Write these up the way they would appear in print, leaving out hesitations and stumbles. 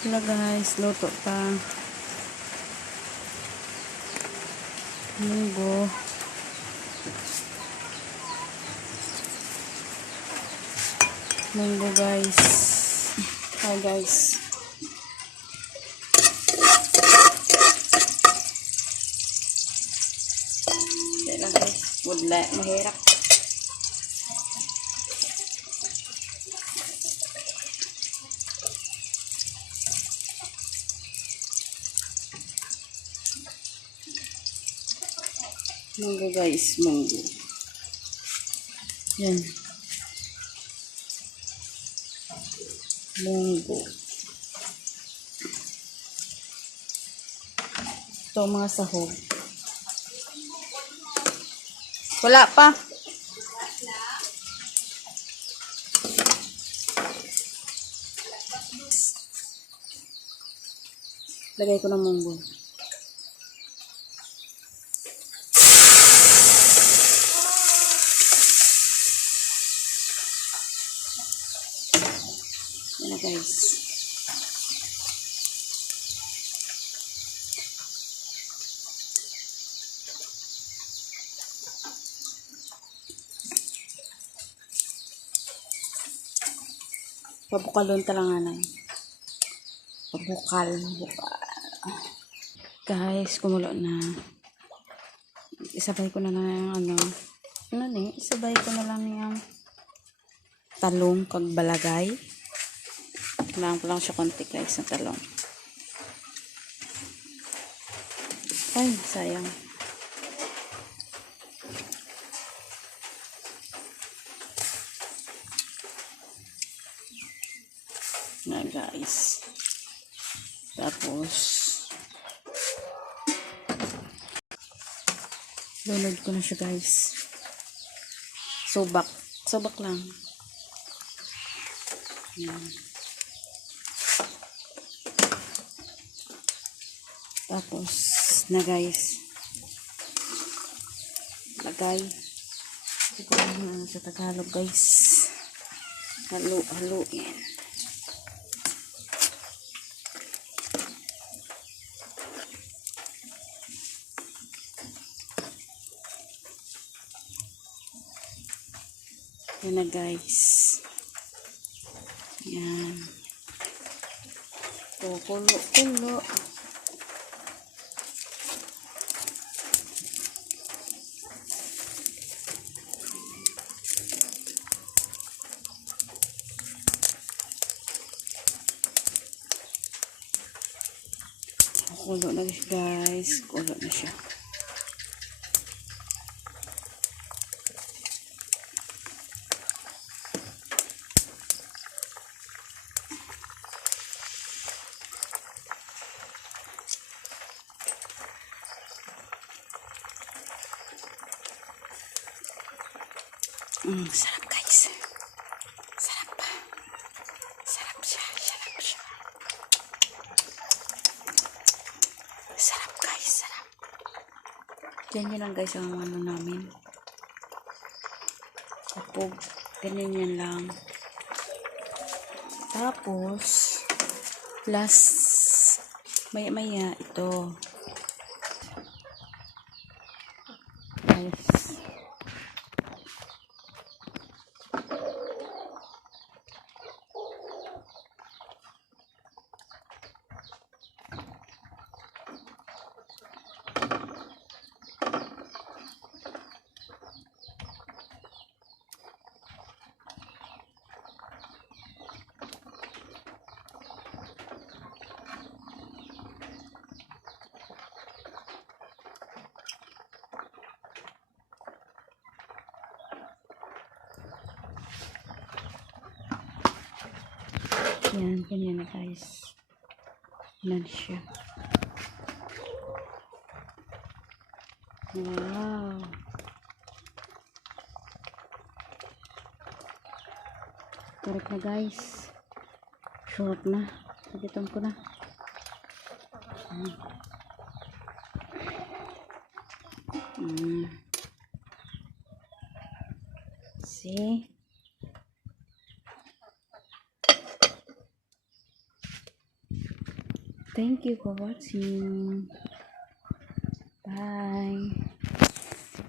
Hello guys, luto pa. Munggo. Munggo guys. Hi guys. Kaya lang guys, wala, mahirap. Munggo guys, munggo. Yan. Munggo. Ito mga sahog. Wala pa. Lagay ko ng munggo. Yan na guys. Pabukalon talanganan. Bukal. Guys, kumulo na. Isabay ko na lang yung isabay ko na lang yung talong kag balagay. Kailangan ko lang siya konti guys ng talong. Ay, sayang. Na guys. Tapos lunod ko na siya guys. Subak lang. Yan. Tapos na guys. Lagay. Ito ko sa Tagalog guys. Haluin. Yan na guys. Yan. Kulo. Kulo na guys. Kulo na siya. Sarap guys. Sarap pa. Sarap siya. Sarap guys. Sarap. Ganyan lang guys ang ano namin. Kapog. Ganyan yan lang. Tapos plus maya ito. Guys. Yan, ganyan na guys. Yan siya. Wow. Tarik na guys. Short na. Pagitan ko na. See? Thank you for watching. Bye.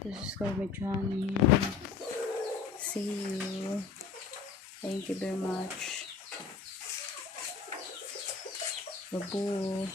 Subscribe my channel. See you. Thank you very much. Babu.